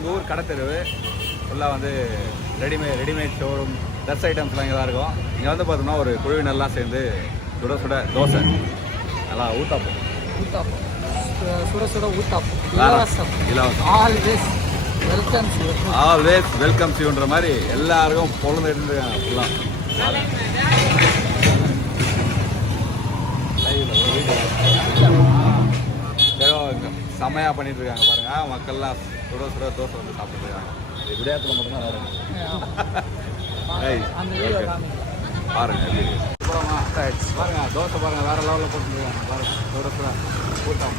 எங்கள் ஊர் கடத்தெருவு ஃபுல்லாக வந்து ரெடிமேட் ஷோரூம் ட்ரெஸ் ஐட்டம்ஸ்லாம் இங்கே தான் இருக்கும். இங்கே வந்து பார்த்தோம்னா ஒரு குழுவினர்லாம் சேர்ந்து சுட சுட தோசை நல்லா ஊத்தாப்பம் சுட சுட ஊத்தாப்பம் இலவசம் ஆல்வேஸ் வெல்கம் யூன்ற மாதிரி எல்லாருக்கும் பொழுது இருந்துருக்காங்க ஃபுல்லாக. செம்மையாக பண்ணிட்டு இருக்காங்க பாருங்க. மக்கள்லாம் சுட சுட தோசை வந்து சாப்பிட்டு இருக்காங்க. விளையாட்டில் மட்டும்தான் வேறு பாருங்க பாருங்க தோசை பாருங்க வேற லெவலில் போட்டுருக்காங்க பாருங்க சுட சுட கூட்டம்.